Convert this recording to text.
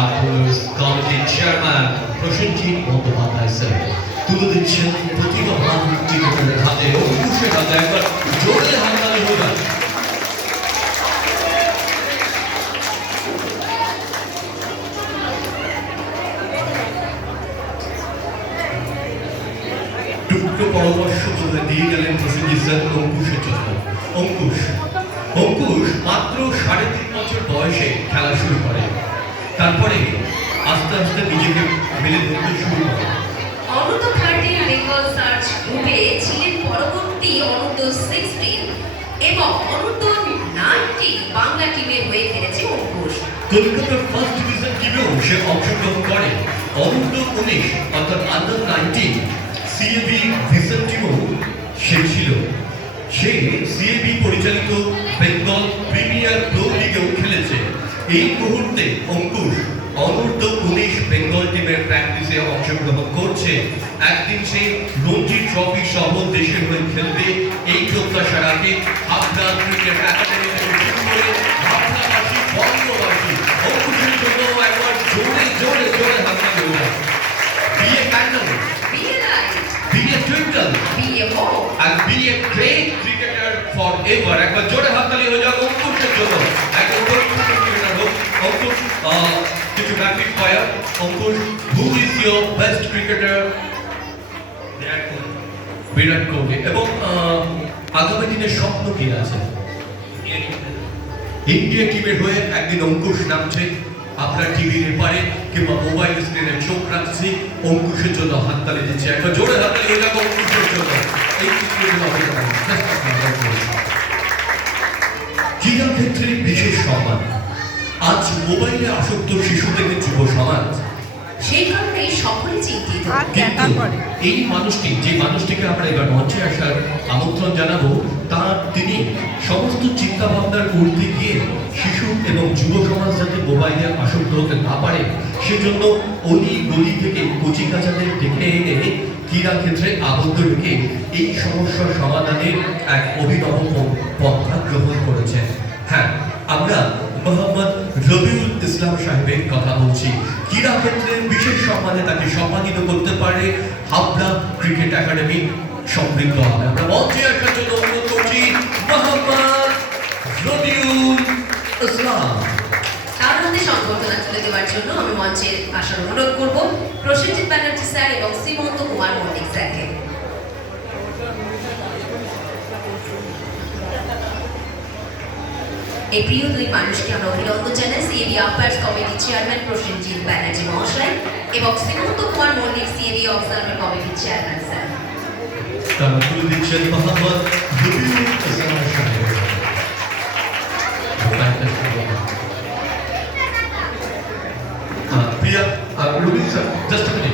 আফরোজ কমিটির chairman Prosenjit Bandyopadhyay sir তুলে দিচ্ছেন প্রতিভাবান ক্রিকেটারের হাতে অঙ্কুশের হাতে একবার জোরে হাততালি হোক। টুকরো পরামর্শ তুলে দিয়ে গেলেন প্রসেনজিৎ স্যার অঙ্কুশের জন্য। অঙ্কুশ মাত্র 3.5 বছর বয়সে খেলা শুরু করে, তারপরে আস্তে আস্তে নিজেকে মেলে ধরতে শুরু করে। অনূর্ধ্ব 13 বেঙ্গল সার্চ গ্রুপে ছিলেন, পরবর্তী অনূর্ধ্ব 16 এবং অনূর্ধ্ব 19 বাংলা টিমের হয়ে খেলেছে অঙ্কুশ। কলকাতার ফার্স্ট ডিভিশন টিমেও সে অংশগ্রহণ করে। অনূর্ধ্ব 19 অর্থাৎ আন্ডার 19 সিএবি ভিশন টিমও সে ছিল। সে সিএবি পরিচালিত বেঙ্গল প্রিমিয়ার প্রো লিগেও খেলেছে। এই মুহূর্তে অঙ্কুশ অনূর্ধ্ব 19 বেঙ্গল টিমের প্র্যাকটিসে অংশগ্রহণ করছে। একদিন সে রঞ্জি ট্রফি সহ দেশের হয়ে খেলবে, এই প্রত্যাশা রাখে হাবড়া ক্রিকেট একাডেমি থেকে শুরু করে হাবড়াবাসী বঙ্গবাসী। অঙ্কুশের জন্য একবার জোরে জোরে জোরে হাততালি হোক। Be a candle, Be a light, be a twinkle, be a hope, and be a great cricketer forever. একবার জোরে হাততালি হয়ে যাক অঙ্কুশের জন্য। একজন পরিচিত ক্রিকেটার হোক অঙ্কুশ। কিছু rapid fire. Ankush, who is your best cricketer? Virat Kohli. এবং আগামী দিনের স্বপ্ন কি আছে? ইন্ডিয়া টিমের হয়ে একদিন অঙ্কুশ নামছে। আপনার টিভির এপারে কিংবা মোবাইল স্ক্রিনে চোখ রাখছি, অঙ্কুশের জন্য হাততালি দিচ্ছে। একবার জোরে হাততালি হয়ে যাক অঙ্কুশের জন্য। এই ক্রীড়া ক্ষেত্রে বিশেষ সম্মান। আজ মোবাইলে আসক্ত শিশু থেকে যুব সমাজ, সেই কারণেই সকলে চিন্তিত। কিন্তু এই মানুষটি, যে মানুষটিকে আমরা এবার মঞ্চে আসার আমন্ত্রণ জানাবো, তিনি সমস্ত চিন্তা ভাবনার ঊর্ধ্বে গিয়ে শিশু এবং যুব সমাজ যাতে মোবাইলে আসক্ত হতে না পারে, সেজন্য অলি গলি থেকে কচিকাচাদের ডেকে এনে ক্রীড়া ক্ষেত্রে আবদ্ধ রেখে এই সমস্যার সমাধানের এক অভিনব পন্থা গ্রহণ করেছেন। হ্যাঁ, আমরা মোহাম্মদ রবিউল ইসলাম সাহেবের কথা বলছি। ক্রীড়া ক্ষেত্রে বিশেষ সম্মানে তাকে সম্মানিত করতে পারে হাবড়া ক্রিকেট একাডেমি সমৃদ্ধ হবে। আমরা মঞ্চে আসার জন্য অনুরোধ করছি মোহাম্মদ রবিউল ইসলাম। তার মধ্যে সংবর্ধনা তুলে দেওয়ার জন্য আমি মঞ্চে আসার অনুরোধ করব প্রসেনজিৎ ব্যানার্জি স্যার এবং শ্রীমন্ত কুমার মল্লিক স্যারকে। এই প্রিয় দুই মানুষকে আমরা অভিনন্দন জানাই। সিএবি আম্পায়ার্স কমিটির চেয়ারম্যান প্রসেনজিৎ ব্যানার্জি মহাশয় এবং শ্রীমন্ত কুমার মল্লিক সিএবি অবজারভার কমিটির চেয়ারম্যান স্যার। তারা তুলে দিচ্ছেন মোহাম্মদ রবিউল ইসলাম সাহেব। প্রিয়া Rabiul sir, just a minute.